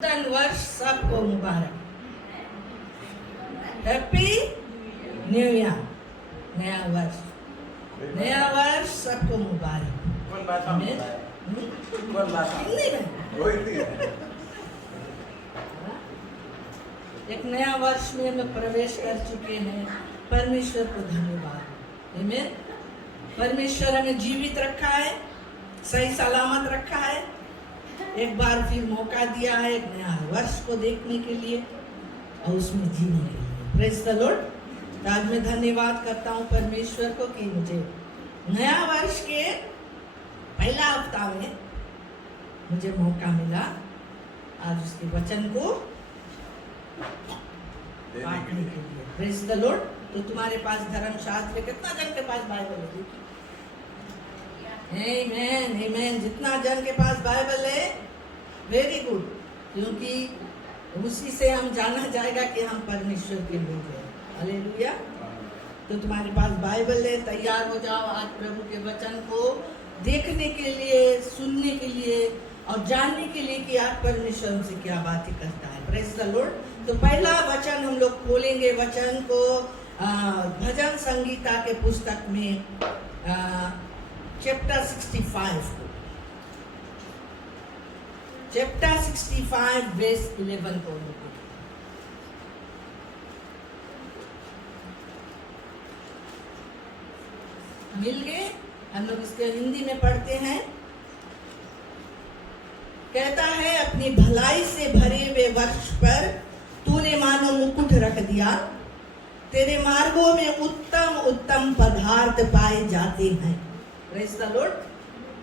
नूतन वर्ष सबको मुबारक। Happy new year. नया वर्ष सबको मुबारक। कौन भाषा में बोला है? कौन भाषा में? हिंदी में। वो हिंदी है। एक नया वर्ष में हम प्रवेश कर चुके हैं। परमेश्वर को धन्यवाद। आमीन। परमेश्वर हमें जीवित रखा है, सही सलामत रखा है, एक बार फिर मौका दिया है एक नया वर्ष को देखने के लिए और उसमें जीने के लिए। Praise the Lord. आज मैं धन्यवाद करता हूँ परमेश्वर को कि मुझे नया वर्ष के पहला हफ्ता में मुझे मौका मिला आज उसके वचन को बांटने के लिए। Praise the Lord. तो तुम्हारे पास धर्मशास्त्र, कितना जन के पास बाइबल है? आमीन, आमीन। जितना जन के पास बाइबल है वेरी गुड, क्योंकि उसी से हम जाना जाएगा कि हम परमेश्वर के लोग हैं। हालेलुया। तो तुम्हारे पास बाइबल है, तैयार हो जाओ आज प्रभु के वचन को देखने के लिए, सुनने के लिए और जानने के लिए कि आज परमेश्वर हमसे क्या बातें करता है। Praise the Lord. तो पहला वचन हम लोग खोलेंगे वचन को भजन संगीता के पुस्तक में चैप्टर 65 को, चैप्टर 65 वर्स 11 को मिल गए। हम लोग इसके हिंदी में पढ़ते हैं। कहता है, अपनी भलाई से भरे हुए वर्ष पर तूने मानो मुकुट रख दिया, तेरे मार्गों में उत्तम उत्तम पदार्थ पाए जाते हैं। Praise the Lord.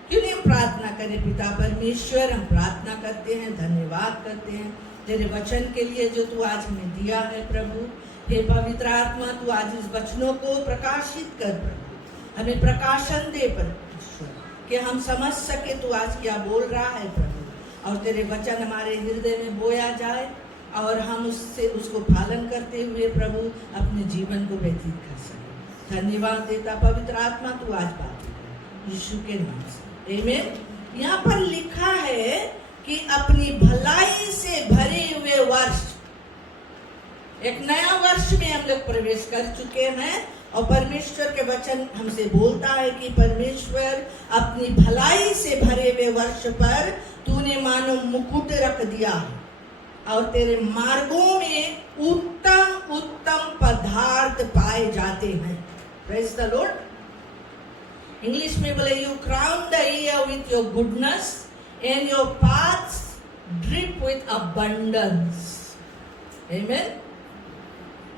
क्यों नहीं हम प्रार्थना करें? पिता परमेश्वर, हम प्रार्थना करते हैं, धन्यवाद करते हैं तेरे वचन के लिए जो तू आज हमें दिया है प्रभु। हे पवित्र आत्मा, तू आज इस वचनों को प्रकाशित कर प्रभु, हमें प्रकाशन दे परमेश्वर कि हम समझ सके तू आज क्या बोल रहा है प्रभु, और तेरे वचन हमारे हृदय में बोया जाए और हम उससे उसको पालन करते हुए प्रभु अपने जीवन को व्यतीत कर सके। धन्यवाद देता पवित्र आत्मा, तू आज बात यीशु के नाम से। आमीन। यहाँ पर लिखा है कि अपनी भलाई से भरे हुए वर्ष, एक नया वर्ष में हम लोग प्रवेश कर चुके हैं और परमेश्वर के वचन हमसे बोलता है कि परमेश्वर अपनी भलाई से भरे हुए वर्ष पर तूने मानो मुकुट रख दिया है और तेरे मार्गों में उत्तम उत्तम पदार्थ पाए जाते हैं। Praise the Lord. इंग्लिश में बोले, you crown the year with your goodness and your paths drip with abundance. आमीन।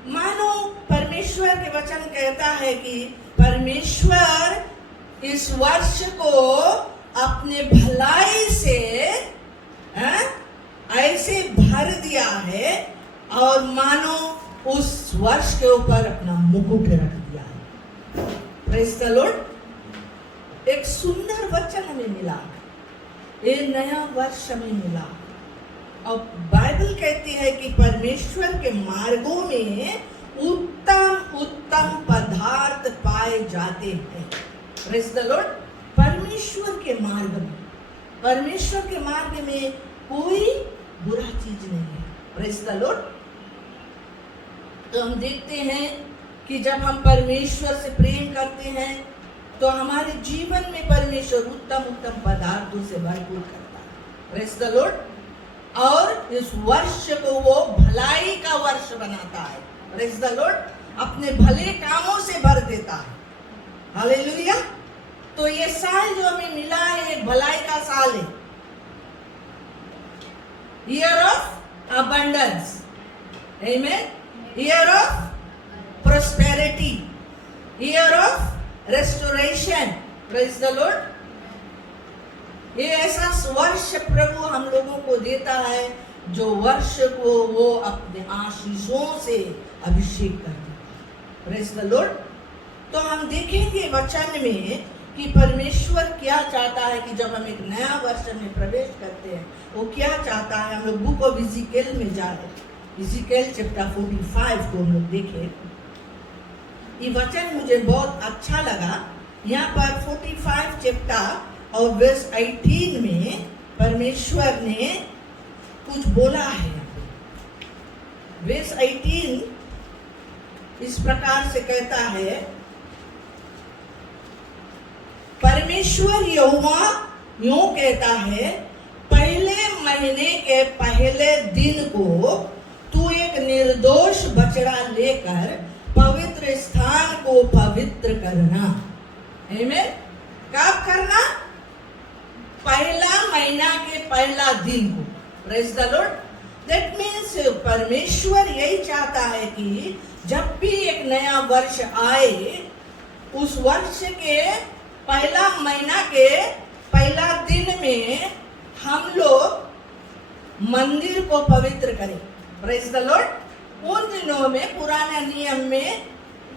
मानो परमेश्वर के वचन कहता है कि परमेश्वर इस वर्ष को अपने भलाई से ऐसे भर दिया है और मानो उस वर्ष के ऊपर अपना मुकुट रख दिया है। Praise the Lord. एक सुंदर वचन हमें मिला, एक नया वर्ष हमें मिला और बाइबल कहती है कि परमेश्वर के मार्गों में उत्तम उत्तम पदार्थ पाए जाते हैं। Praise the Lord. परमेश्वर के मार्ग में, परमेश्वर के मार्ग में कोई बुरा चीज नहीं है। Praise the Lord. तो हम देखते हैं कि जब हम परमेश्वर से प्रेम करते हैं तो हमारे जीवन में परमेश्वर उत्तम उत्तम पदार्थों से भरपूर करता है। Praise the Lord. और इस वर्ष को वो भलाई का वर्ष बनाता है। Praise the Lord. अपने भले कामों से भर देता है। हालेलुया। तो ये साल जो हमें मिला है एक भलाई का साल है। Year of abundance. आमीन। Year of prosperity, year of restoration. Praise the Lord. ये ऐसा वर्ष प्रभु हम लोगों को देता है जो वर्ष को वो अपने आशीषों से अभिषेक करता है। Praise the Lord. तो हम देखेंगे वचन में कि परमेश्वर क्या चाहता है कि जब हम एक नया वर्ष में प्रवेश करते हैं वो क्या चाहता है। हम लोग बुक ऑफ इज़िकिएल में जाए, इज़िकिएल चैप्टर 45 को हम लोग देखें। ये वचन मुझे बहुत अच्छा लगा। यहाँ पर 45 चैप्टर और वर्स 18 में परमेश्वर ने कुछ बोला है। वर्स 18 इस प्रकार से कहता है, परमेश्वर यहोवा यूं कहता है, पहले महीने के पहले दिन को तू एक निर्दोष बछड़ा लेकर पवित्र स्थान को पवित्र करना। आमीन। कब करना? पहला महीना के पहला दिन को। Praise the Lord. That means परमेश्वर यही चाहता है कि जब भी एक नया वर्ष आए, उस वर्ष के पहला महीना के पहला दिन में हम लोग मंदिर को पवित्र करें। Praise the Lord. उन दिनों में पुराने नियम में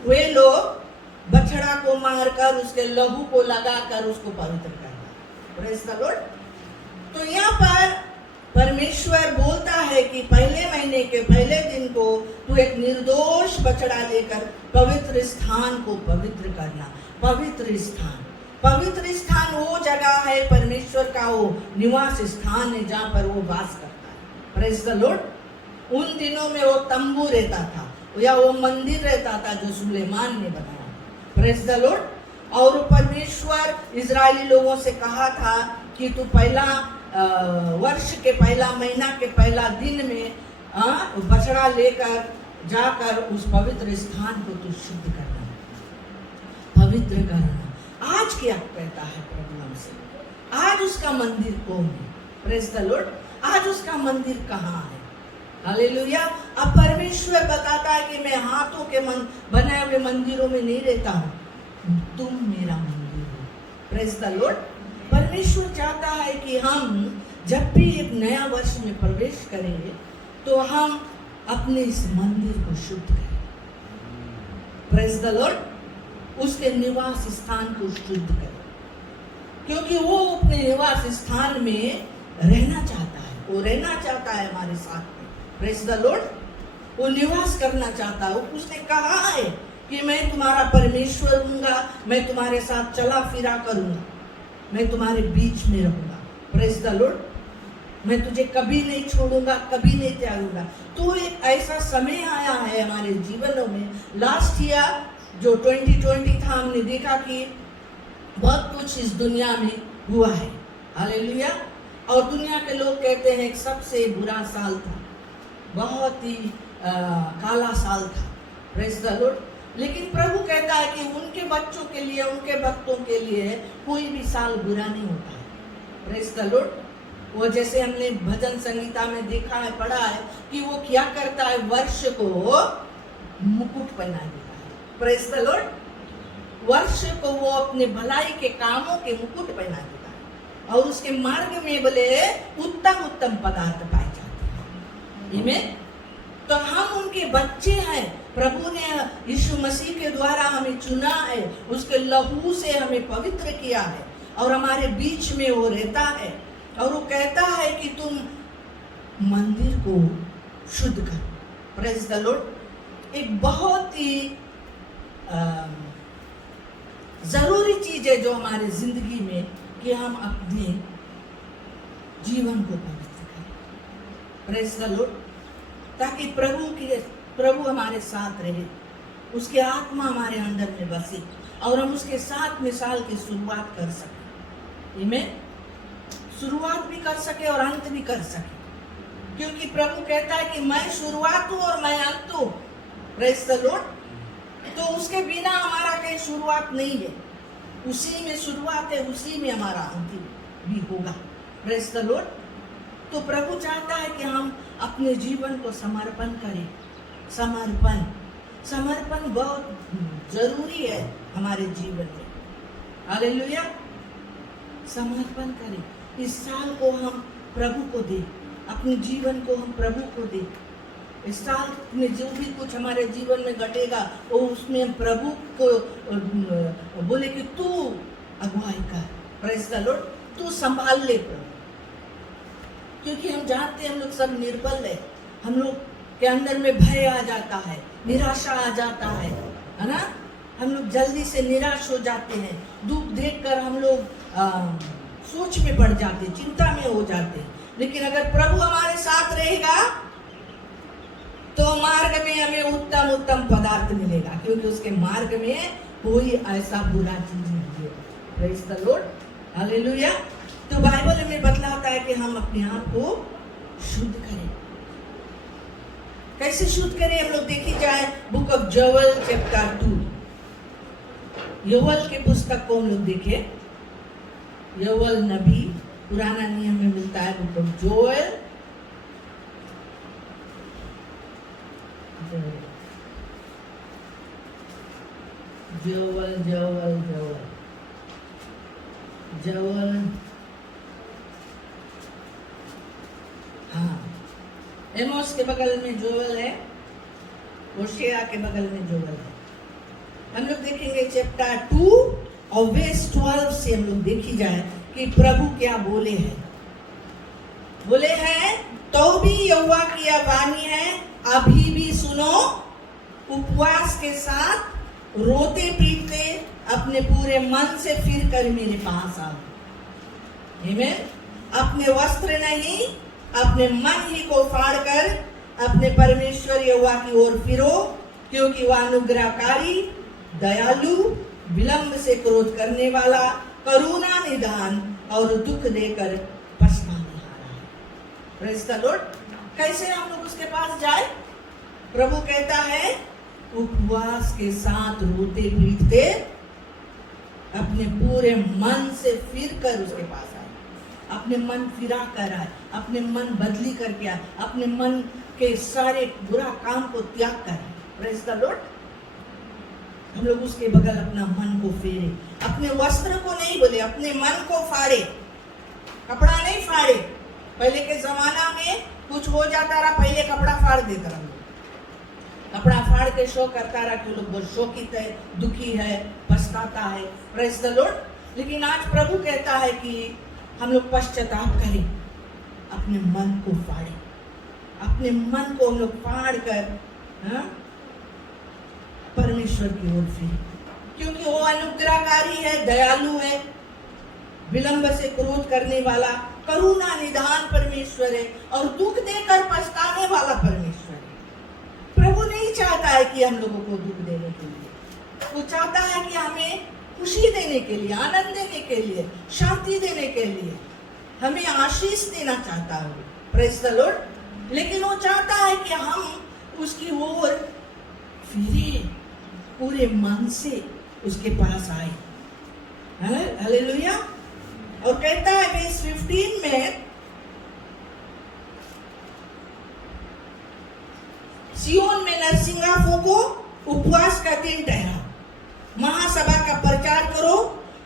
वे लोग बछड़ा को मारकर उसके लहू को लगाकर उसको पवित्र करना। Praise the Lord. तो यहाँ पर परमेश्वर बोलता है कि पहले महीने के पहले दिन को तू एक निर्दोष बछड़ा लेकर पवित्र स्थान को पवित्र करना। पवित्र स्थान, पवित्र स्थान वो जगह है, परमेश्वर का वो निवास स्थान है जहाँ पर वो वास करता है। Praise the Lord. उन दिनों में वो तंबू रहता था या वो मंदिर रहता था जो सुलेमान ने बनाया। Praise the Lord. और परमेश्वर इजरायली लोगों से कहा था कि तू पहला वर्ष के पहला महीना के पहला दिन में बछड़ा लेकर जाकर उस पवित्र स्थान को तू शुद्ध करना, पवित्र करना। आज क्या कहता है प्रभु हमसे? आज उसका मंदिर कौन है? Praise the Lord. आज उसका मंदिर कहाँ है? हालेलुया। अब परमेश्वर बताता है कि मैं हाथों के बनाए हुए मंदिरों में नहीं रहता हूँ, तुम मेरा मंदिर हो। Praise the Lord. परमेश्वर चाहता है कि हम जब भी एक नया वर्ष में प्रवेश करें तो हम अपने इस मंदिर को शुद्ध करें। Praise the Lord. उसके निवास स्थान को शुद्ध करें, क्योंकि वो अपने निवास स्थान में रहना चाहता है। वो रहना चाहता है हमारे साथ में। Praise the Lord. वो निवास करना चाहता है। उसने कहा है कि मैं तुम्हारा परमेश्वर हूँगा, मैं तुम्हारे साथ चला फिरा करूँगा, मैं तुम्हारे बीच में रहूँगा। Praise the Lord. मैं तुझे कभी नहीं छोड़ूंगा, कभी नहीं त्यागूंगा। तो एक ऐसा समय आया है हमारे जीवनों में। लास्ट ईयर जो 2020 था, हमने देखा कि बहुत कुछ इस दुनिया में हुआ है। हालेलुया। और दुनिया के लोग कहते हैं सबसे बुरा साल था, बहुत ही काला साल था। Praise the Lord. लेकिन प्रभु कहता है कि उनके बच्चों के लिए, उनके भक्तों के लिए कोई भी साल बुरा नहीं होता है। Praise the Lord. वो जैसे हमने भजन संगीता में देखा है, पढ़ा है कि वो क्या करता है, वर्ष को मुकुट पहना देता है। Praise the Lord. वर्ष को वो अपने भलाई के कामों के मुकुट पहना देता है और उसके मार्ग में बोले उत्तम उत्तम पदार्थ पाए जाते हैं। आमीन। तो हम उनके बच्चे हैं। प्रभु ने यीशु मसीह के द्वारा हमें चुना है, उसके लहू से हमें पवित्र किया है और हमारे बीच में वो रहता है। और वो कहता है कि तुम मंदिर को शुद्ध करो। Praise the Lord. एक बहुत ही जरूरी चीज है जो हमारे जिंदगी में, कि हम अपने जीवन को पवित्र करें। Praise the Lord. ताकि प्रभु हमारे साथ रहे, उसके आत्मा हमारे अंदर में बसे और हम उसके साथ में साल की शुरुआत कर सकें। आमीन। शुरुआत भी कर सके और अंत भी कर सके, क्योंकि प्रभु कहता है कि मैं शुरुआत हूँ और मैं अंत हूँ। Praise the Lord. तो उसके बिना हमारा कहीं शुरुआत नहीं है। उसी में शुरुआत है, उसी में हमारा अंत भी होगा। Praise the Lord. तो प्रभु चाहता है कि हम अपने जीवन को समर्पण करें। समर्पण बहुत जरूरी है हमारे जीवन में। हालेलुया। समर्पण करें। इस साल को हम प्रभु को दें, अपने जीवन को हम प्रभु को दें। इस साल में जो भी कुछ हमारे जीवन में घटेगा वो उसमें हम प्रभु को बोले कि तू अगुवाई कर। Praise the Lord. तू संभाल ले प्रभु, क्योंकि हम जानते हैं हम लोग सब निर्बल है। हम लोग के अंदर में भय आ जाता है, निराशा आ जाता है ना। हम लोग जल्दी से निराश हो जाते हैं। दुख देखकर हम लोग सोच में पड़ जाते, चिंता में हो जाते। लेकिन अगर प्रभु हमारे साथ रहेगा तो मार्ग में हमें उत्तम उत्तम पदार्थ मिलेगा, क्योंकि उसके मार्ग में कोई ऐसा बुरा चीज नहीं है। Praise the Lord, hallelujah. तो बाइबल में बतलाता है कि हम अपने आप को शुद्ध करें। कैसे शुद्ध करें हम लोग देखी जाए बुक ऑफ जोएल चैप्टर 2। योएल के पुस्तक को हम लोग देखें। योएल नबी, पुराना नियम में मिलता है book of Joel. Joel Joel Joel Joel, हाँ, एमोस के बगल में जोएल है, होशेया के बगल में जोएल है। हम लोग देखेंगे चैप्टर 2 और वर्स 12 से हम लोग देखी जाए कि प्रभु क्या बोले हैं। बोले हैं, तो भी यहोवा की यह वाणी है, अभी भी सुनो, उपवास के साथ रोते पीटते अपने पूरे मन से फिर कर मेरे पास आओ। आमीन। अपने वस्त्र नहीं, अपने मन ही को फाड़ कर अपने परमेश्वर यहोवा की ओर फिरो, क्योंकि वह अनुग्रहकारी, दयालु, विलंब से क्रोध करने वाला, करुणा निधान और दुख देकर पछताने वाला है। Praise the Lord. कैसे हम लोग उसके पास जाए? प्रभु कहता है, उपवास के साथ रोते पीटते अपने पूरे मन से फिर कर उसके पास आए, अपने मन फिरा कर आए, अपने मन बदली करके आए, अपने मन के सारे बुरा काम को त्याग कर। Praise the Lord. हम लोग उसके बगल अपना मन को फेरे, अपने वस्त्र को नहीं बोले, अपने मन को फाड़े, कपड़ा नहीं फाड़े। पहले के जमाना में कुछ हो जाता रहा, पहले कपड़ा फाड़ देता रहा, कपड़ा फाड़ के शो करता रहा कि लोग बहुत शोकित है, दुखी है, पछताता है। Praise the Lord. लेकिन आज प्रभु कहता है कि हम लोग पश्चाताप करें, अपने मन को फाड़े, अपने मन को हम लोग फाड़ कर परमेश्वर की ओर फिरे, क्योंकि वो अनुग्रहकारी है, दयालु है, विलंब से क्रोध करने वाला, करुणा निधान परमेश्वर है और दुख देकर पछताने वाला परमेश्वर है। प्रभु नहीं चाहता है कि हम लोगों को दुख देने के लिए, वो चाहता है कि हमें खुशी देने के लिए, आनंद देने के लिए, शांति देने के लिए, हमें आशीष देना चाहता है। Praise the Lord. लेकिन वो चाहता है कि हम उसकी ओर फिरे, पूरे मन से उसके पास आए। हालेलुया। और कहता है वर्स 15 में, सियोन में नरसिंगा फूंको, उपवास का दिन ठहरा, महासभा का प्रचार करो,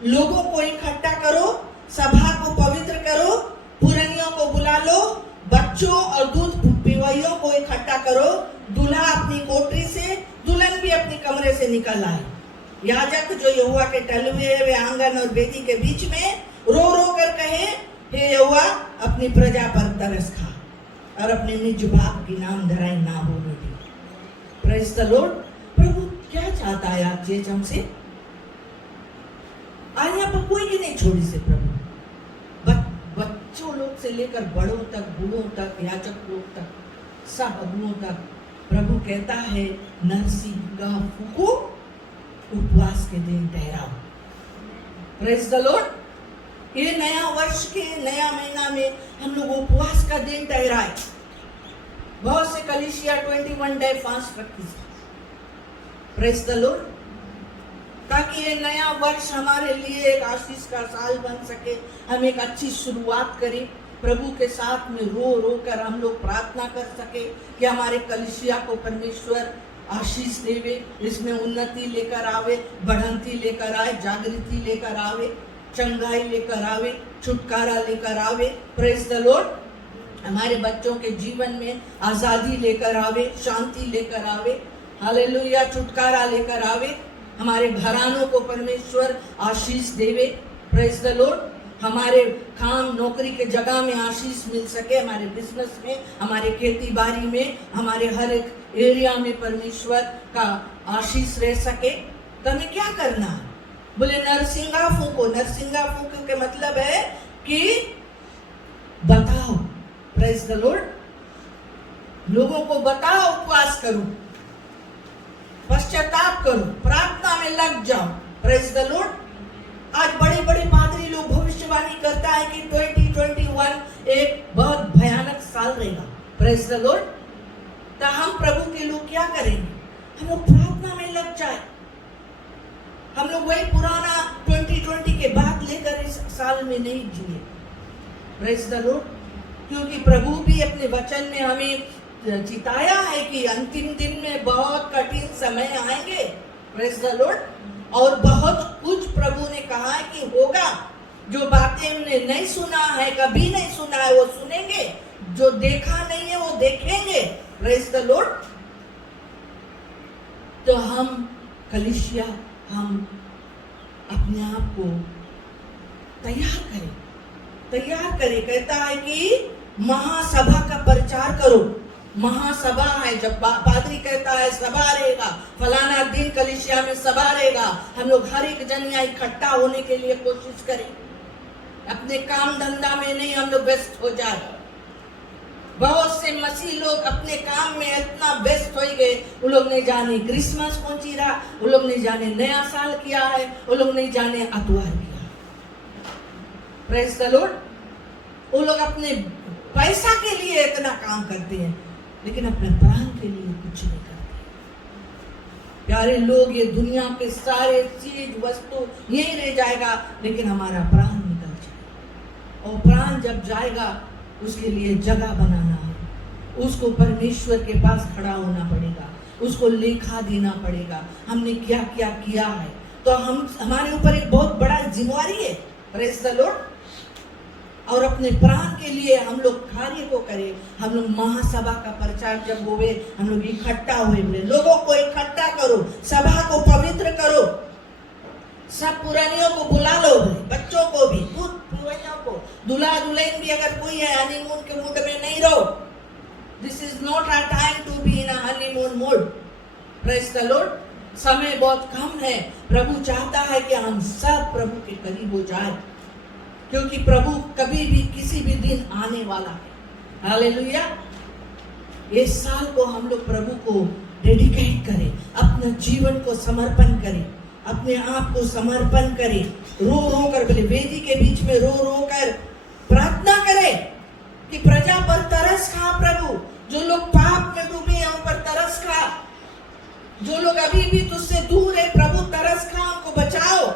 लोगों को इकट्ठा करो, सभा को पवित्र करो, पुरनियों को बुला लो, बच्चों और दूध पिवैयों को इकट्ठा करो, दूल्हा अपनी कोठरी से, दुल्हन भी अपने कमरे से निकल आए। याजक जो यहोवा के टहले हुए वे आंगन और वेदी के बीच में रो रो कर कहे, हे यहोवा, अपनी प्रजा पर तरस खा और अपने निज भाग की नाम धराई ना होने दी। Praise the Lord. प्रभु क्या चाहता है आज चीज हमसे? आज यहाँ पर कोई भी नहीं छोड़ी से प्रभु, बच्चों लोग से लेकर बड़ों तक, बूढ़ों तक, याजक लोग तक, सब अगुओं तक प्रभु कहता है, नरसिंगा फूंको, उपवास के दिन ठहराओ। Praise the Lord. ये नया वर्ष के नया महीना में हम लोग उपवास का दिन ठहराए। बहुत से कलीसिया 21 डे फास्ट रखती है। Praise the Lord. ताकि ये नया वर्ष हमारे लिए एक आशीष का साल बन सके, हम एक अच्छी शुरुआत करें, प्रभु के साथ में रो रो कर हम लोग प्रार्थना कर सके कि हमारे कलीसिया को परमेश्वर आशीष देवे, इसमें उन्नति लेकर आवे, बढ़ंती लेकर आए, जागृति लेकर आवे, चंगाई लेकर आवे, छुटकारा लेकर आवे। Praise the Lord. हमारे बच्चों के जीवन में आजादी लेकर आवे, शांति लेकर आवे, हालेलुया, छुटकारा लेकर आवे। हमारे घरानों को परमेश्वर आशीष देवे। Praise the Lord. हमारे काम नौकरी के जगह में आशीष मिल सके, हमारे बिजनेस में, हमारे खेती बाड़ी में, हमारे हर एक एरिया में परमेश्वर का आशीष रह सके। तो हमें क्या करना है? बोले नरसिंगा फूंको। नरसिंगा फूंको के मतलब है कि बताओ प्रेज द लॉर्ड। लोगों को बताओ उपवास करो, पश्चाताप करो, प्रार्थना में लग जाओ। Praise the Lord. आज बड़े बड़े पादरी लोग भविष्यवाणी करता है कि 2021 एक बहुत भयानक साल रहेगा। Praise the Lord. तो हम प्रभु के लोग क्या करेंगे? हम लोग प्रार्थना में लग जाए। हम लोग वही पुराना 2020 के बाद लेकर इस साल में नहीं जिए। Praise the Lord. क्योंकि प्रभु भी अपने वचन में हमें चिताया है कि अंतिम दिन में बहुत कठिन समय आएंगे। Praise the Lord. और बहुत कुछ प्रभु ने कहा है कि होगा। जो बातें हमने नहीं सुना है, कभी नहीं सुना है, वो सुनेंगे। जो देखा नहीं है वो देखेंगे। Praise the Lord. तो हम कलीसिया, हम अपने आप को तैयार करें। कहता है कि महासभा का प्रचार करो। महासभा है। जब पादरी कहता है सभा रहेगा, फलाना दिन कलीसिया में सभा रहेगा, हम लोग हर एक जन यहाँ इकट्ठा होने के लिए कोशिश करें। अपने काम धंधा में नहीं हम लोग व्यस्त हो जाए। बहुत से मसीह लोग अपने काम में इतना व्यस्त हो गए, वो लोग नहीं जाने क्रिसमस कौन सी रहा, वो लोग नहीं जाने नया साल किया है, वो लोग नहीं जाने अतवार किया। Praise the Lord. वो लोग अपने पैसा के लिए इतना काम करते हैं, लेकिन अपने प्राण के लिए कुछ नहीं करते। प्यारे लोग, ये दुनिया के सारे चीज वस्तु यही रह जाएगा, लेकिन हमारा प्राण निकल जाएगा। और प्राण जब जाएगा, उसके लिए जगह बनाना है। उसको परमेश्वर के पास खड़ा होना पड़ेगा, उसको लेखा देना पड़ेगा। हमने क्या क्या किया है। तो हमारे ऊपर एक बहुत बड़ा जिम्मेवारी है। Praise the Lord. और अपने प्राण के लिए हम लोग कार्य को करें। हम लोग महासभा का प्रचार जब हुए, हम लोग इकट्ठा हुए, लोगों को इकट्ठा करो, सभा को पवित्र करो, सब पुरानियों को बुला लो, बच्चों को भी, पुरानियों को, दूल्हा दुल्हन भी अगर कोई है हनीमून के मूड में नहीं रहो। This is not a time to be in a honeymoon mood. Praise the lord. समय बहुत कम है। प्रभु चाहता है कि हम सब प्रभु के करीब हो जाए, क्योंकि प्रभु कभी भी किसी भी दिन आने वाला है। हालेलुया। इस साल को हम लोग प्रभु को डेडिकेट करें, अपना जीवन को समर्पण करें, अपने आप को समर्पण करें। रो रो कर, बोले वेदी के बीच में रो रो कर प्रार्थना करें कि प्रजा पर तरस खा प्रभु। जो लोग पाप में डूबे हैं उन पर तरस खा। जो लोग अभी भी तुझसे दूर है प्रभु, तरस खा, उनको बचाओ।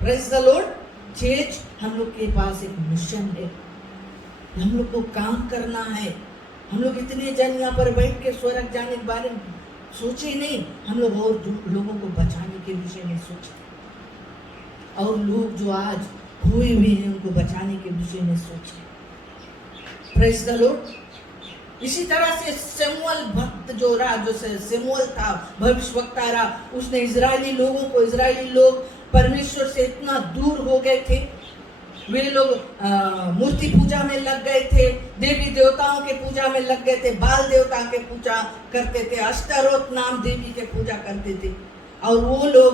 Praise the Lord. चर्च, हम लोग के पास एक मिशन है। हम लोग को काम करना है। हम लोग इतने जन यहाँ पर बैठ के स्वर्ग जाने के बारे में सोचे नहीं। हम लोग और लोगों को बचाने के विषय में सोचे, और लोग जो आज खोए हुए हैं उनको बचाने के विषय में सोचे। Praise the Lord. इसी तरह से शमूएल भक्त जो रहा, जो शमूएल था, भविष्यवक्ता रहा, उसने इजरायली लोगों को, इजरायली लोग परमेश्वर से इतना दूर हो गए थे। वे लोग मूर्ति पूजा में लग गए थे, देवी देवताओं के पूजा में लग गए थे, बाल देवता के पूजा करते थे, अष्टारोत नाम देवी के पूजा करते थे। और वो लोग,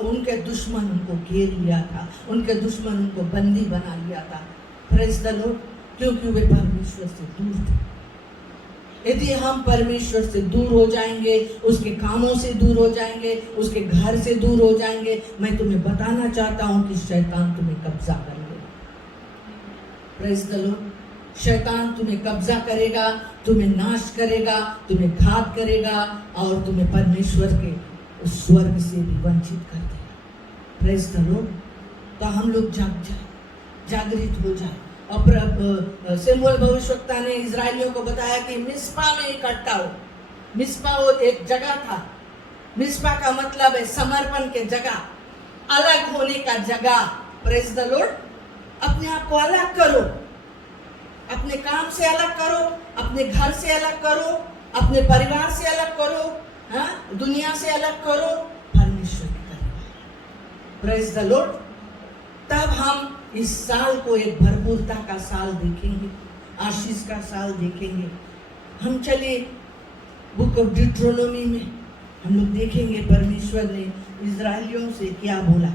उनके दुश्मन उनको घेर लिया था, उनके दुश्मन उनको बंदी बना लिया था। Praise the Lord. क्योंकि वे परमेश्वर से दूर थे। यदि हम परमेश्वर से दूर हो जाएंगे, उसके कामों से दूर हो जाएंगे, उसके घर से दूर हो जाएंगे, मैं तुम्हें बताना चाहता हूं कि शैतान तुम्हें कब्जा कर लेगा। Praise the Lord. शैतान तुम्हें कब्जा करेगा, तुम्हें नाश करेगा, तुम्हें घात करेगा, और तुम्हें परमेश्वर के उस स्वर्ग से भी वंचित कर देगा। Praise the Lord. तो हम लोग जाग जाए, जागृत हो जाए। और शमूएल भविष्यवक्ता ने इजरायलियों को बताया कि मिस्पा में इकट्ठा हो। मिस्पा वो एक जगह था। मिस्पा का मतलब है समर्पण के जगह, अलग होने का जगह। Praise the Lord. अपने आप को अलग करो, अपने काम से अलग करो, अपने घर से अलग करो, अपने परिवार से अलग करो, हाँ, दुनिया से अलग करो, परमेश्वर के करीब। Praise the Lord. तब हम इस साल को एक भरपूरता का साल देखेंगे, आशीष का साल देखेंगे। हम चले बुक ऑफ डिट्रोनोमी में, हम लोग देखेंगे परमेश्वर ने इजरायलियों से क्या बोला।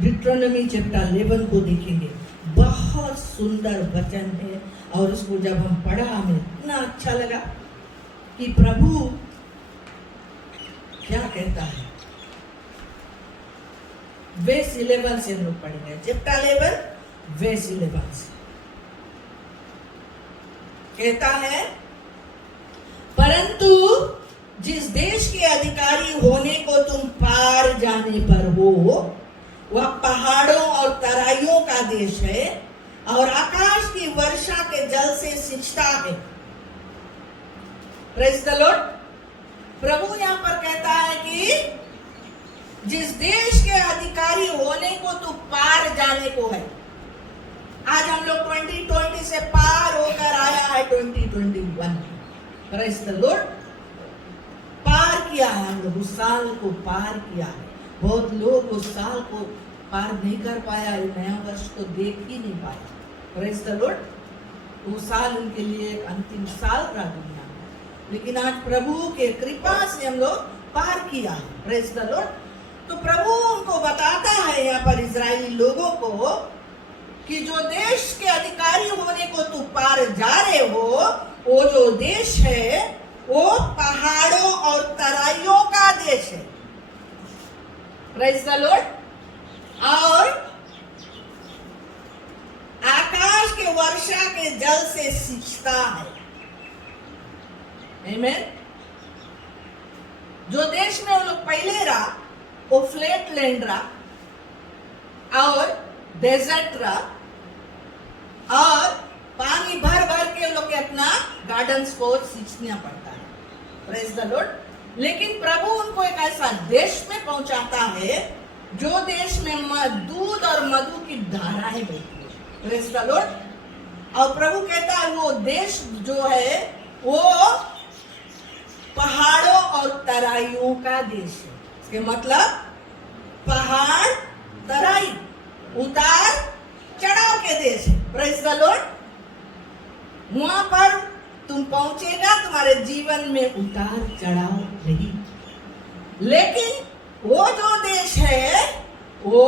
डिट्रोनोमी चैप्टर 11 को देखेंगे। बहुत सुंदर वचन है, और उसको जब हम पढ़ा हमें इतना अच्छा लगा कि प्रभु क्या कहता है। वेस 11 से हम लोग पढ़ेंगे, चैप्टर 11 वेस 11 से कहता है, परंतु जिस देश के अधिकारी होने को तुम पार जाने पर हो, वह पहाड़ों और तराइयों का देश है और आकाश की वर्षा के जल से सिंचता है। Praise the Lord. प्रभु यहाँ पर कहता है कि जिस देश के अधिकारी होने को तू पार जाने को है। आज हम लोग 2020 से पार होकर आया है 2021। Praise the Lord. पार किया है हम लोग, उस साल को पार किया है। बहुत लोग उस साल को पार नहीं कर पाया, नया वर्ष को देख ही नहीं पाया। Praise the Lord. वो साल उनके लिए एक अंतिम साल रहा दुनिया में, लेकिन आज प्रभु के कृपा से हम लोग पार किया है। Praise the Lord. तो प्रभु उनको बताता है यहाँ पर इजरायली लोगों को कि जो देश के अधिकारी होने को तू पार जा रहे हो, वो जो देश है वो पहाड़ों और तराइयों का देश है। Praise the Lord. और आकाश के वर्षा के जल से सिंचता है। आमीन। जो देश में वो लोग पहले रहा वो फ्लैट लैंड रहा और डेजर्ट रहा और पानी भर भर के वो लोग के अपना गार्डन्स को सींचना पड़ता है। Praise the Lord. लेकिन प्रभु उनको एक ऐसा देश में पहुंचाता है जो देश में दूध और मधु की धाराएं बहती है। Praise the Lord. और प्रभु कहता है वो देश जो है वो पहाड़ों और तराइयों का देश है। इसके मतलब पहाड़ तराई उतार चढ़ाव के देश है। Praise the Lord. वहां पर तुम पहुंचेगा, तुम्हारे जीवन में उतार चढ़ाव नहीं, लेकिन वो जो देश है वो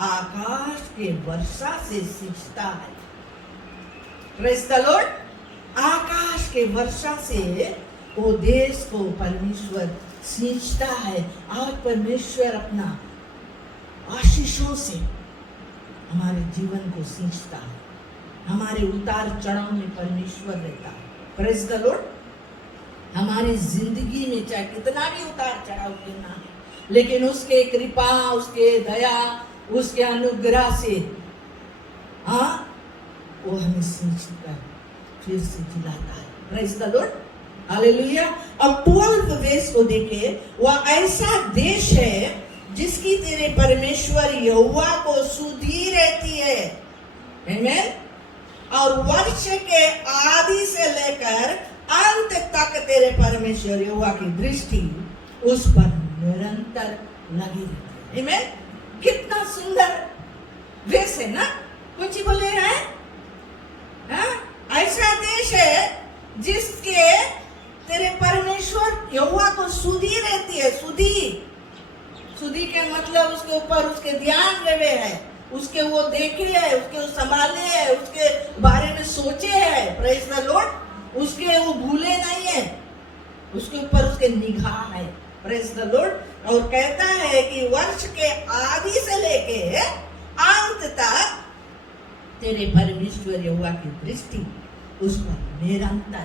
आकाश के वर्षा से सिंचता है। Praise the Lord. आकाश के वर्षा से वो देश को परमेश्वर सींचता है। आज परमेश्वर अपना आशीषों से हमारे जीवन को सींचता है। हमारे उतार चढ़ाव में परमेश्वर रहता है। Praise the Lord. हमारी जिंदगी में चाहे कितना भी उतार चढ़ाव क्यों ना है, लेकिन उसके कृपा, उसके दया, उसके अनुग्रह से वो हमें सींचकर फिर से जिलाता है। Praise the Lord. हालेलुया। अब 12 वेस को देखे, वह ऐसा देश है जिसकी तेरे परमेश्वर यहोवा को सुधि रहती है। आमीन। और वर्ष के आदि से लेकर अंत तक तेरे परमेश्वर यहोवा की दृष्टि उस पर निरंतर लगी रहती है। आमीन। कितना सुंदर वेस है ना। कुछ बोले हैं ऐसा देश है जिसके तेरे परमेश्वर यहोवा को सुधि रहती है। सुधि के मतलब उसके ऊपर उसके ध्यान रहे है, उसके वो देखे है, उसके वो संभाले है, उसके बारे में सोचे है। Praise the Lord. उसके वो भूले नहीं है, उसके ऊपर उसके निगाह है। Praise the Lord. और कहता है कि वर्ष के आदि से लेके अंत तक तेरे परमेश्वर यहोवा की दृष्टि उस पर निरंतर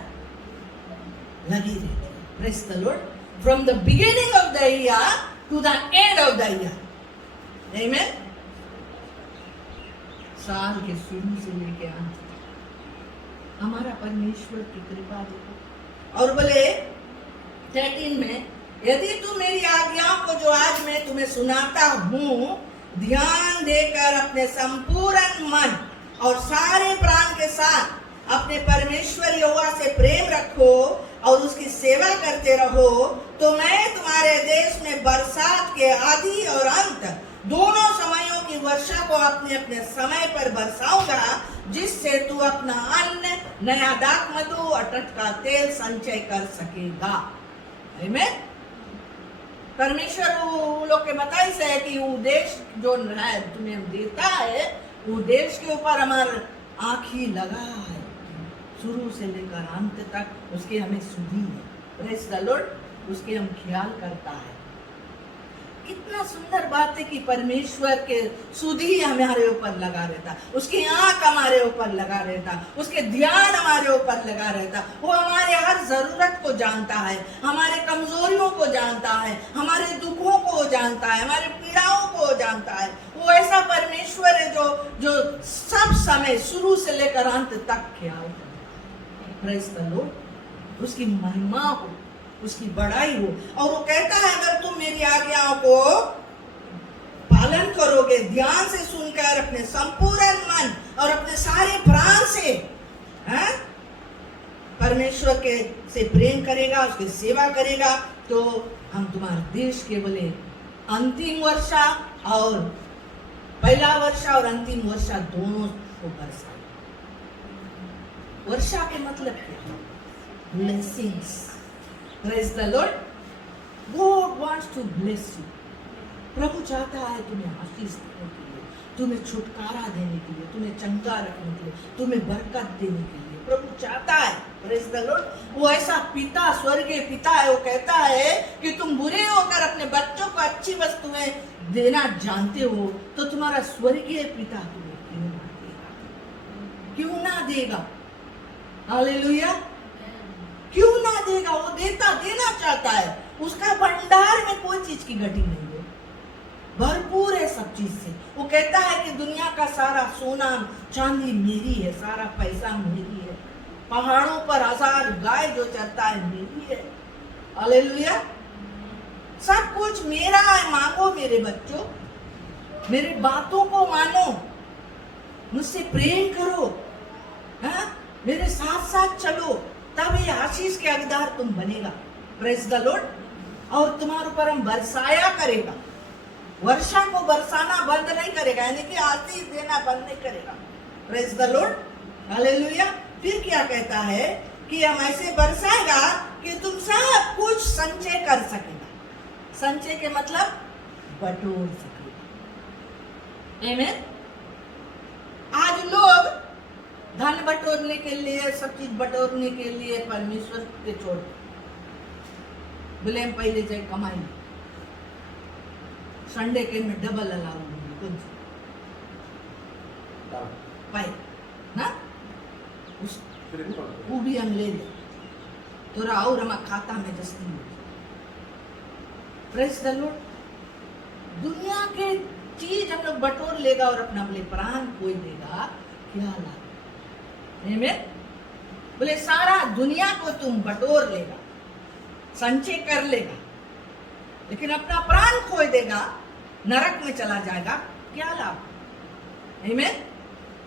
लगी रहती है। Praise the lord. From the beginning of the year to the end of the year. आमीन। साल के शुरू से लेके अंत तक हमारा परमेश्वर की कृपा देखो। और बोले 13 में, यदि तू मेरी आज्ञाओं को जो आज मैं तुम्हें सुनाता हूँ ध्यान देकर अपने संपूर्ण मन और सारे प्राण के साथ अपने परमेश्वर यहोवा से प्रेम रखो और उसकी सेवा करते रहो, तो मैं तुम्हारे देश में बरसात के आदि और अंत दोनों समयों की वर्षा को अपने अपने समय पर बरसाऊंगा, जिससे तू अपना अन्न, नया दाख मधु और टटका तेल संचय कर सकेगा। आमीन। परमेश्वर वो लोग के बताई से है कि वो देश जो है तुम्हें देता है, वो देश के ऊपर हमारा आँखी लगा है। शुरू से लेकर अंत तक उसकी हमें सुधी है। प्रेज द लॉर्ड, उसके हम ख्याल करता है। कितना सुंदर बात है कि परमेश्वर के सुधी हमारे ऊपर लगा रहता, उसकी आंख हमारे ऊपर लगा रहता, उसके ध्यान हमारे ऊपर लगा रहता। वो हमारे हर जरूरत को जानता है, हमारे कमजोरियों को जानता है, हमारे दुखों को जानता है, हमारे पीड़ाओं को जानता है। वो ऐसा परमेश्वर है जो सब समय शुरू से लेकर अंत तक ख्याल करता है। प्रेज द लॉर्ड, उसकी महिमा हो, उसकी बड़ाई हो। और वो कहता है अगर तुम मेरी आज्ञाओं को पालन करोगे, ध्यान से सुनकर अपने संपूर्ण मन और अपने सारे प्राण से परमेश्वर के से प्रेम करेगा, उसकी सेवा करेगा, तो हम तुम्हारे देश के बोले अंतिम वर्षा और पहला वर्षा और अंतिम वर्षा दोनों को बरसाए। वर्षा के मतलब क्या है? Blessings. Praise the Lord. God wants to bless you. प्रभु चाहता है तुम्हें आशीष देने के लिए, तुम्हें छुटकारा देने के लिए, तुम्हें चंगा रखने के लिए, तुम्हें बरकत देने के लिए प्रभु चाहता है। Praise the Lord. वो ऐसा पिता, स्वर्गीय पिता है। वो कहता है कि तुम बुरे होकर अपने बच्चों को अच्छी वस्तुएं देना जानते हो, तो तुम्हारा स्वर्गीय पिता तुम्हें क्यों ना देगा? क्यों ना देगा? हालेलुया। क्यों ना देगा? वो देना चाहता है। उसका भंडार में कोई चीज की घटी नहीं है, भरपूर है सब चीज से। वो कहता है कि दुनिया का सारा सोना चांदी मेरी है, सारा पैसा मेरी है, पहाड़ों पर 1000 गाय जो चरता है मेरी है। हालेलुया। सब कुछ मेरा है। मांगो मेरे बच्चों, मेरे बातों को मानो, मुझसे प्रेम करो, मेरे साथ साथ चलो, तब ये आशीष के हकदार तुम बनेगा। Praise the Lord. और तुम्हारे ऊपर हम बरसाया करेगा। वर्षा को बरसाना बंद नहीं करेगा, यानी कि आशीष देना बंद नहीं करेगा। Praise the Lord. हालेलुया। फिर क्या कहता है कि हम ऐसे बरसाएगा कि तुम सब कुछ संचय कर सकेगा। संचय के मतलब बटोर सकेगा। आमीन। आज लोग धन बटोरने के लिए, सब चीज बटोरने के लिए परमेश्वर के छोड़ बोले हम पहले जाए कमाई, संडे के में डबल अलाउ कुछ पाए ना, वो भी हम ले ले तो और हम खाता में जस्ती हो। Praise the Lord. दुनिया के चीज हम लोग बटोर लेगा और अपना बोले प्राण खोई देगा, क्या लाभ? आमीन। बोले सारा दुनिया को तुम बटोर लेगा, संचय कर लेगा, लेकिन अपना प्राण खोई देगा, नरक में चला जाएगा, क्या लाभ? आमीन।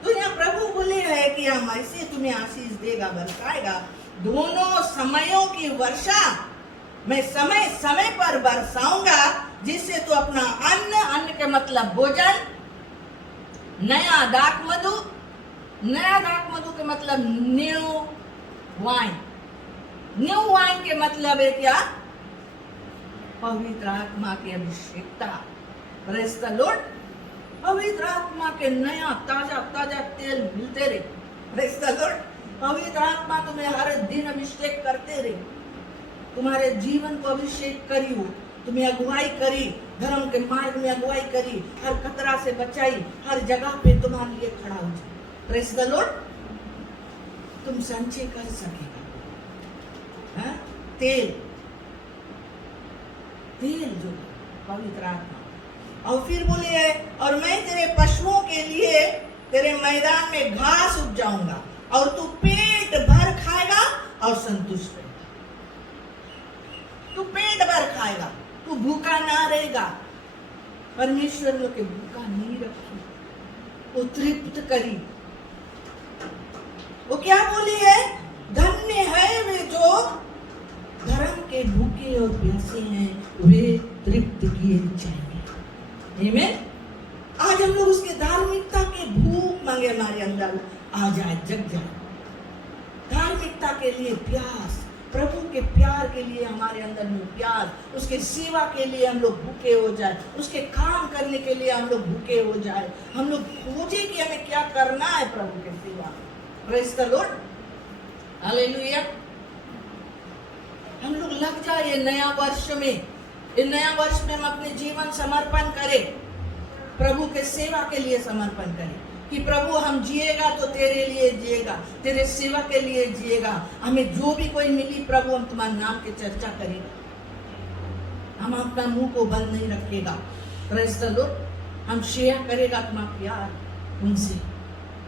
तो यहाँ प्रभु बोले है कि हम ऐसे तुम्हें आशीष देगा, बरसाएगा। दोनों समयों की वर्षा मैं समय समय पर बरसाऊंगा, जिससे तू अपना अन्न के मतलब भोजन, नया दाख मधु, नया दाख मधु के मतलब न्यू वाइन, न्यू वाइन के मतलब है क्या? पवित्र आत्मा की अभिषेकता। Praise the Lord. पवित्र आत्मा के नया ताजा ताजा तेल मिलते रहे। Praise the Lord. पवित्र आत्मा तुम्हें हर दिन अभिषेक करते रहे, तुम्हारे जीवन को अभिषेक करी हो, तुम्हें अगुवाई करी, धर्म के मार्ग में अगुवाई करी, हर खतरा से बचाई, हर जगह पे तुम्हारे लिए खड़ा हो जाए। Praise the Lord. तुम संचय कर सकेगा। तेल जो पवित्र आत्मा। और फिर बोले है, और मैं तेरे पशुओं के लिए तेरे मैदान में घास उपजाऊंगा, और तू पेट भर खाएगा और संतुष्ट रहेगा। तू पेट भर खाएगा, तू भूखा ना रहेगा। परमेश्वर लोग के भूखा नहीं रखी, वो तृप्त करी। वो क्या बोली है? धन्य है वे जो धर्म के भूखे और प्यासे हैं, वे तृप्त किए जाएंगे। आमीन। आज हम लोग उसके धार्मिकता के भूख मांगे हमारे अंदर आ जाए, जग जाए। धार्मिकता के लिए प्यास, प्रभु के प्यार के लिए हमारे अंदर में प्यास, उसके सेवा के लिए हम लोग भूखे हो जाए, उसके काम करने के लिए हम लोग भूखे हो जाए। हम लोग खोजे कि हमें क्या करना है प्रभु के सेवा। Praise the Lord. हालेलुया। हम लोग लग जाए ये नया वर्ष में, इस नया वर्ष में हम अपने जीवन समर्पण करें, प्रभु के सेवा के लिए समर्पण करें कि प्रभु हम जिएगा तो तेरे लिए जिएगा, तेरे सेवा के लिए जिएगा। हमें जो भी कोई मिली प्रभु हम तुम्हारे नाम की चर्चा करेगा, हम अपना मुंह को बंद नहीं रखेगा। Praise the Lord. हम शेयर करेगा तुम्हारा प्यार उनसे,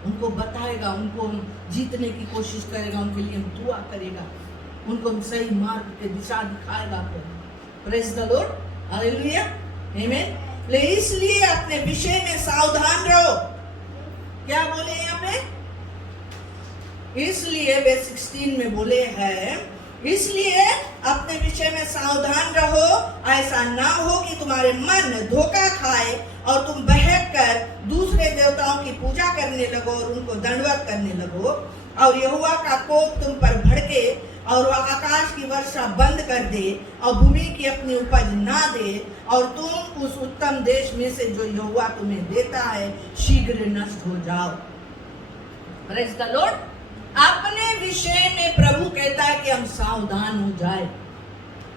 उनको बताएगा, उनको हम जीतने की कोशिश करेगा, उनके लिए हम दुआ करेगा, उनको हम सही मार्ग के दिशा दिखाएगा। Praise the Lord. हालेलुया। आमीन। इसलिए अपने विषय में सावधान रहो। क्या बोले यहाँ पे? इसलिए वे 16 में बोले हैं, इसलिए अपने विषय में सावधान रहो, ऐसा ना हो कि तुम्हारे मन धोखा खाए और तुम बहक कर दूसरे देवताओं की पूजा करने लगो और उनको दंडवत करने लगो, और यहोवा का कोप तुम पर भड़के और वह आकाश की वर्षा बंद कर दे और भूमि की अपनी उपज ना दे, और तुम उस उत्तम देश में से जो यहोवा तुम्हें देता है शीघ्र नष्ट हो जाओ। Praise the Lord. अपने विषय में प्रभु कहता है कि हम सावधान हो जाए,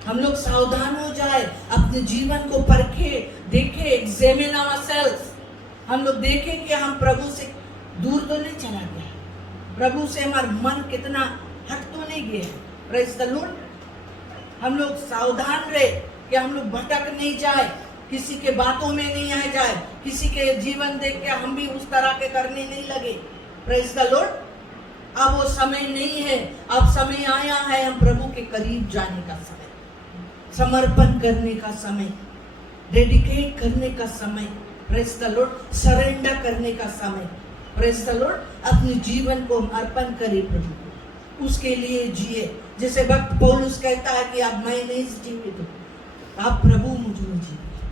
हम लोग सावधान हो जाए, अपने जीवन को परखे, देखे, एग्जामिन आवरसेल्व्स। हम लोग देखें कि हम प्रभु से दूर तो नहीं चला गया, प्रभु से हमारा मन कितना हट तो नहीं गया। Praise the Lord. हम लोग सावधान रहे कि हम लोग भटक नहीं जाए, किसी के बातों में नहीं आ जाए, किसी के जीवन देख के हम भी उस तरह के करने नहीं लगे। Praise the Lord. अब वो समय नहीं है, अब समय आया है हम प्रभु के करीब जाने का समय, समर्पण करने का समय, डेडिकेट करने का समय। Praise the Lord. सरेंडर करने का समय। Praise the Lord. अपने जीवन को अर्पण करें प्रभु को, उसके लिए जिए। जैसे भक्त पौलुस कहता है कि अब मैं नहीं जीवित हूँ, अब प्रभु मुझ में जीवित,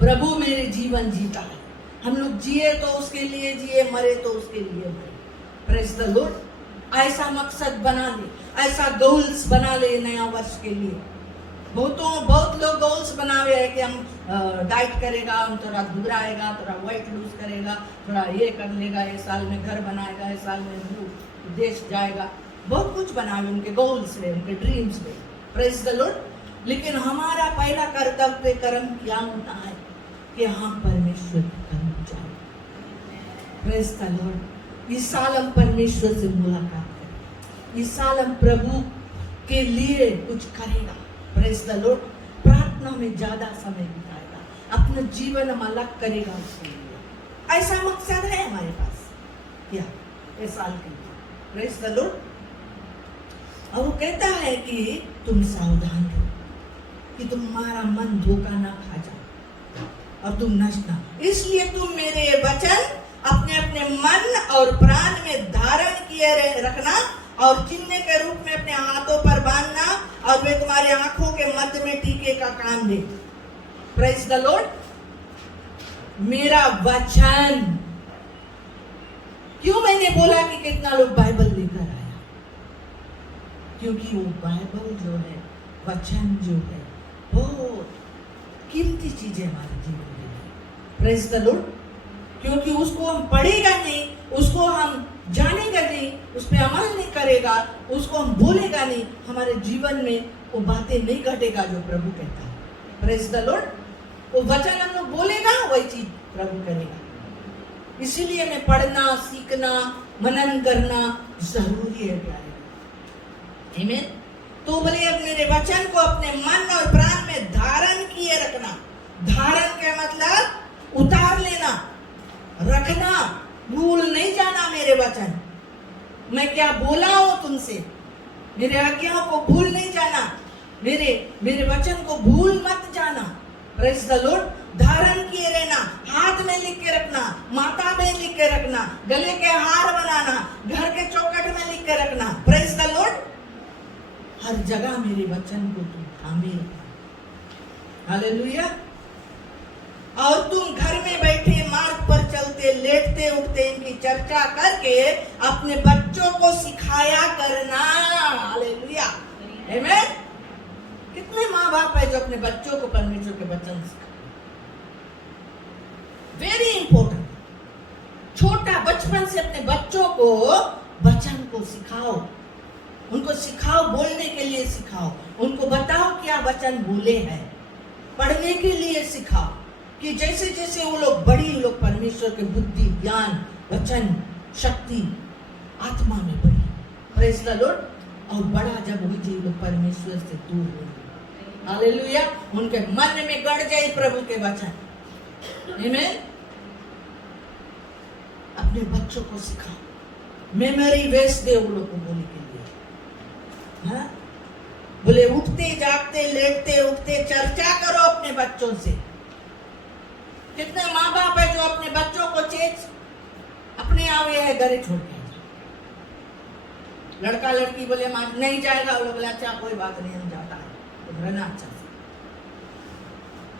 प्रभु मेरे जीवन जीता है। हम लोग जिए तो उसके लिए जिए, मरे तो उसके लिए मरे। Praise the Lord. ऐसा मकसद बना ले, ऐसा गोल्स बना ले नया वर्ष के लिए। बहुत लोग गोल्स बनावे है कि हम डाइट करेगा, हम थोड़ा घबराएगा, थोड़ा वेट लूज करेगा, थोड़ा ये कर लेगा, ये साल में घर बनाएगा, ये साल में देश जाएगा। बहुत कुछ बनावे उनके गोल्स में, उनके ड्रीम्स में। Praise the Lord. लेकिन हमारा पहला कर्तव्य कर्म क्या होता है कि हम परमेश्वर के कर्म जाए। Praise the Lord. इस साल हम परमेश्वर से मुलाकात करें, इस साल हम प्रभु के लिए कुछ करेगा। Praise the Lord. प्रार्थना में ज्यादा समय बिताएगा, अपना जीवन हम अलग करेगा उसके लिए। ऐसा मकसद है हमारे पास क्या इस साल के लिए। Praise the Lord. और वो कहता है कि तुम सावधान रहो कि तुम्हारा मन धोखा ना खा जाए और तुम नष्ट ना। इसलिए तुम मेरे वचन अपने अपने मन और प्राण में धारण किए रखना और चिन्ह के रूप में अपने हाथों पर बांधना, और वे तुम्हारी आंखों के मध्य में टीके का काम दे। Praise the Lord. मेरा वचन। क्यों मैंने बोला कि कितना लोग बाइबल लेकर आया? क्योंकि वो बाइबल जो है, वचन जो है, बहुत कीमती चीज है हमारे जीवन के लिए। Praise the Lord. क्योंकि उसको हम पढ़ेगा नहीं, उसको हम जानेगा नहीं, उस पर अमल नहीं करेगा, उसको हम बोलेगा नहीं, हमारे जीवन में वो बातें नहीं घटेगा जो प्रभु कहता है। Praise the Lord. वो वचन हम लोग बोलेगा, वही चीज प्रभु करेगा। इसीलिए हमें पढ़ना, सीखना, मनन करना जरूरी है प्यारे। आमीन। तो बोले अब मेरे वचन को अपने मन और प्राण में धारण किए रखना। धारण का मतलब उतार लेना, रखना, भूल नहीं जाना मेरे वचन। मैं क्या बोला हूं तुमसे, मेरे आज्ञाओं को भूल नहीं जाना, मेरे वचन को भूल मत जाना। Praise the Lord. धारण किए रहना, हाथ में लिख के रखना, माथा में लिख के रखना, गले के हार बनाना, घर के चौखट में लिख के रखना। Praise the Lord. हर जगह मेरे वचन को तुम थामे रखना। हालेलुया। और तुम घर में बैठे, मार्ग पर चलते, लेटते उठते इनकी चर्चा करके अपने बच्चों को सिखाया करना। हालेलुया। आमीन। कितने माँ बाप है जो अपने बच्चों को परमेश्वर के वचन सिखाते? Very important. छोटा बचपन से अपने बच्चों को वचन उनको सिखाओ, उनको सिखाओ, बोलने के लिए सिखाओ, उनको बताओ क्या वचन बोले हैं, पढ़ने के लिए सिखाओ कि जैसे जैसे वो लोग बड़ी लोग परमेश्वर के बुद्धि, ज्ञान, वचन, शक्ति, आत्मा में बढ़ी। Praise the Lord. और बड़ा जब हो जाए लोग परमेश्वर से दूर हो, हालेलुया, उनके मन में गड़ जाए प्रभु के वचन। आमीन। अपने बच्चों को सिखाओ, मेमोरी वेस्ट दे वो लोग को बोलने के लिए। हाँ? बोले उठते जागते लेटते उठते चर्चा करो अपने बच्चों से। कितने माँ बाप है जो अपने बच्चों को चेत अपने आवे है घरे छोड़ के, लड़का लड़की बोले माँ नहीं जाएगा, वो लोग बोले अच्छा कोई बात नहीं हम जाता है, तो रहना अच्छा से।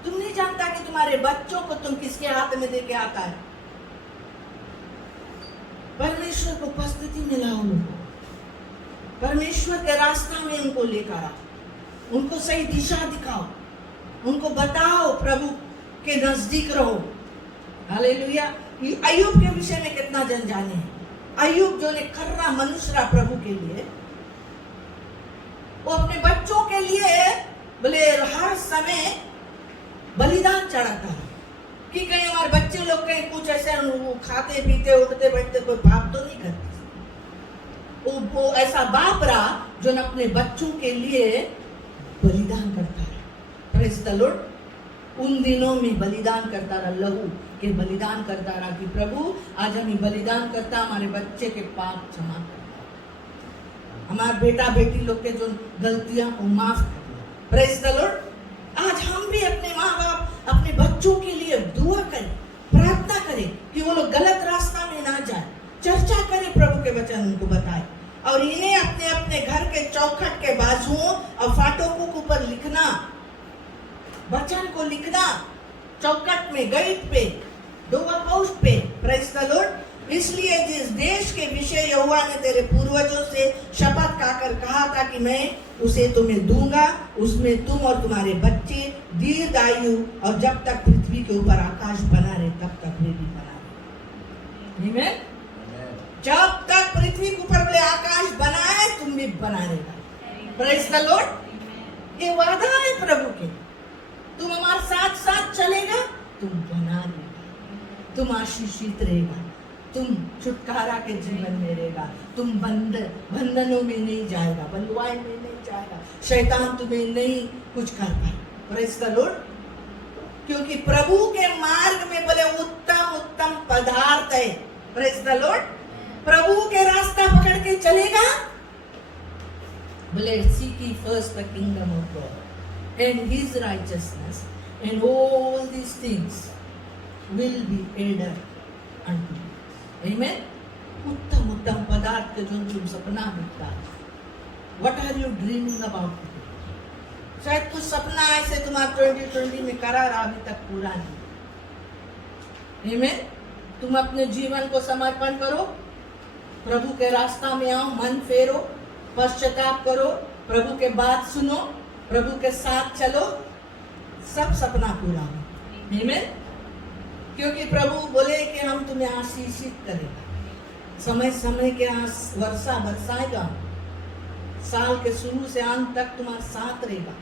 तुम नहीं जानता कि तुम्हारे बच्चों को तुम किसके हाथ में देके आता है। परमेश्वर को उपस्थिति में लाओ, उनको परमेश्वर के रास्ता में उनको लेकर आओ, उनको सही दिशा दिखाओ, उनको बताओ प्रभु के नजदीक रहो। हालेलुया। अय्यूब के विषय में कितना जन जाने हैं। अय्यूब जो ने खर्रा मनुष्य रहा प्रभु के लिए, वो अपने बच्चों के लिए बोले हर समय बलिदान चढ़ाता है कि कहीं हमारे बच्चे लोग कहीं कुछ ऐसे खाते पीते उठते बैठते कोई पाप तो नहीं करते। वो ऐसा बाप रहा जो न अपने बच्चों के लिए बलिदान करता है। Praise the Lord. उन दिनों में बलिदान करता रहा, लहू के बलिदान करता रहा कि प्रभु आज हम बलिदान करता, हमारे बच्चे के पाप क्षमा करता, हमारे बेटा बेटी लोग के जो गलतियां को माफ कर। Praise the Lord. आज हम भी अपने माँ बाप अपने बच्चों के लिए दुआ करें, प्रार्थना करें कि वो लोग गलत रास्ता में ना जाए, चर्चा करें, प्रभु के वचन उनको बताएं और इन्हें अपने अपने घर के चौखट के बाजुओं और फाटकों के ऊपर लिखना, वचन को लिखना, चौखट में, गेट पे, डोर पोस्ट पे। Praise the Lord. इसलिए जिस देश के विषय यहोवा ने तेरे पूर्वजों से शपथ खाकर कहा था कि मैं उसे तुम्हें दूंगा, उसमें तुम और तुम्हारे बच्चे दीर्घायु और जब तक पृथ्वी के ऊपर आकाश बना रहे तब तक वे भी बना रहे। आमीन। जब तक पृथ्वी के ऊपर आकाश बना है तुम भी बना रहेगा। Praise the Lord. ये वादा है प्रभु के, तुम हमारे साथ साथ चलेगा, तुम बना रहेगा, तुम आशीषित रहेगा, तुम छुटकारा के जीवन में रहेगा, तुम बंधनों में नहीं जाएगा, बंधुआई में नहीं जाएगा, शैतान तुम्हें नहीं कुछ कर पाए। Praise the Lord. क्योंकि प्रभु के मार्ग में बोले उत्तम उत्तम पदार्थ है। Praise the Lord. प्रभु के रास्ता पकड़ के चलेगा, बोले seek ye first the kingdom of God and his righteousness and all these things will be added unto you. Amen. उत्तम उत्तम पदार्थ के जो तुम सपना देखता है। What are you dreaming about? शायद कुछ सपना ऐसे तुम्हारा 2020 में करा रहा, अभी तक पूरा नहीं। Amen. तुम अपने जीवन को समर्पण करो, प्रभु के रास्ता में आओ, मन फेरो, पश्चाताप करो, प्रभु के बात सुनो, प्रभु के साथ चलो, सब सपना पूरा हो। आमीन। क्योंकि प्रभु बोले कि हम तुम्हें आशीषित करेगा, समय समय के वर्षा बरसाएगा, साल के शुरू से अंत तक तुम्हारा साथ रहेगा,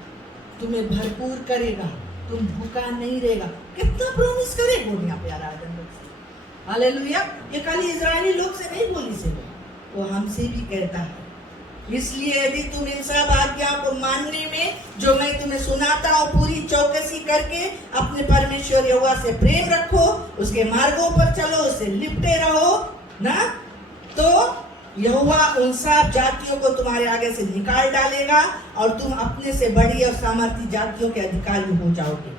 तुम्हें भरपूर करेगा, तुम भूखा नहीं रहेगा। कितना प्रॉमिस करे बोलिया प्यारा आदम लोग से। हालेलुया। ये खाली इजरायली लोग से नहीं बोली से, वो हमसे भी कहता है। इसलिए यदि तुम इन सब आज्ञा को मानने में जो मैं तुम्हें सुनाता हूँ पूरी चौकसी करके अपने परमेश्वर यहोवा से प्रेम रखो, उसके मार्गों पर चलो, उसे लिपटे रहो ना, तो यहोवा उन सब जातियों को तुम्हारे आगे से निकाल डालेगा और तुम अपने से बड़ी और सामर्थी जातियों के अधिकारी हो जाओगे।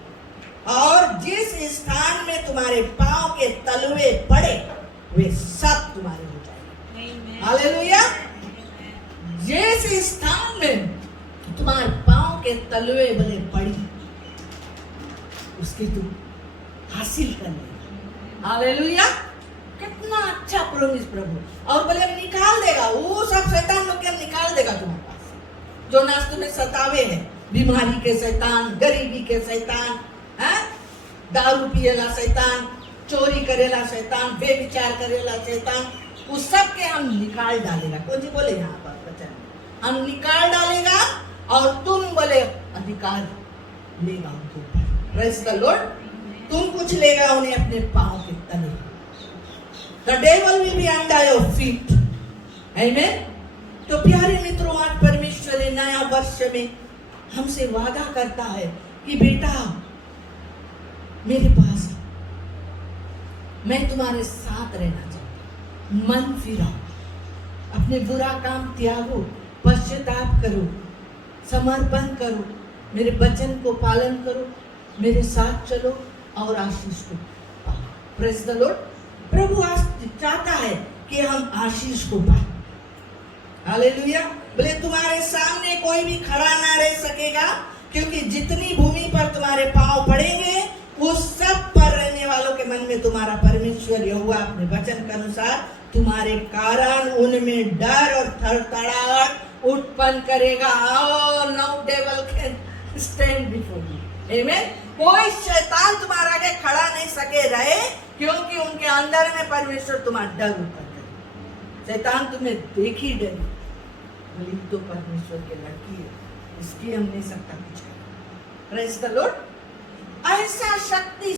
और जिस स्थान में तुम्हारे पांव के तलवे पड़े वे सब तुम्हारे हो जाएंगे। हालेलुया। जिस स्थान में तुम्हारे पांव के तलवे बने पड़ी उसके तुम हासिल कर लेगा। हालेलुया। कितना अच्छा प्रॉमिस प्रभु। और बोले निकाल देगा, वो सब शैतान लोग के निकाल देगा तुम्हारे पास जो नाश तुम्हें सतावे है, बीमारी के शैतान, गरीबी के शैतान, दारू पिएला शैतान, चोरी करेला शैतान, बेविचार करेला शैतान, उस सब के हम निकाल डालेगा। कौन जी बोले यहाँ पर वचन, हम निकाल डालेगा और तुम बोले अधिकार लेगा उनके ऊपर। Praise the Lord. तुम कुछ लेगा उन्हें अपने पांव के तले। The devil will be under your feet. Amen? तो प्यारे मित्रों, आज परमेश्वर ने नया वर्ष में हमसे वादा करता है कि बेटा मेरे पास आओ, मैं तुम्हारे साथ रहना चाहता हूं। मन फिराओ, अपने बुरा काम त्यागो, पश्चाताप करो, समर्पण करो, मेरे वचन को पालन करो, मेरे साथ चलो और आशीष को पाओ। Praise the Lord. प्रभु आज चाहता है कि हम आशीष को पाए। हालेलुया। बोले तुम्हारे सामने कोई भी खड़ा ना रह सकेगा, क्योंकि जितनी भूमि पर तुम्हारे पांव पड़ेंगे उस सब पर रहने वालों के मन में तुम्हारा परमेश्वर यहोवा अपने वचन के अनुसार तुम्हारे कारण उनमें डर और थरथराहट उत्पन्न करेगा। No devil can stand before you. Amen. कोई शैतान तुम्हारे आगे खड़ा नहीं सके रहे, क्योंकि उनके अंदर में परमेश्वर तुम्हारा डर उत्पन्न करे। शैतान तुम्हें देख ही डरे, बोली तो परमेश्वर की लड़की है, इसकी हम नहीं सकता कुछ। Praise the Lord. ऐसा शक्ति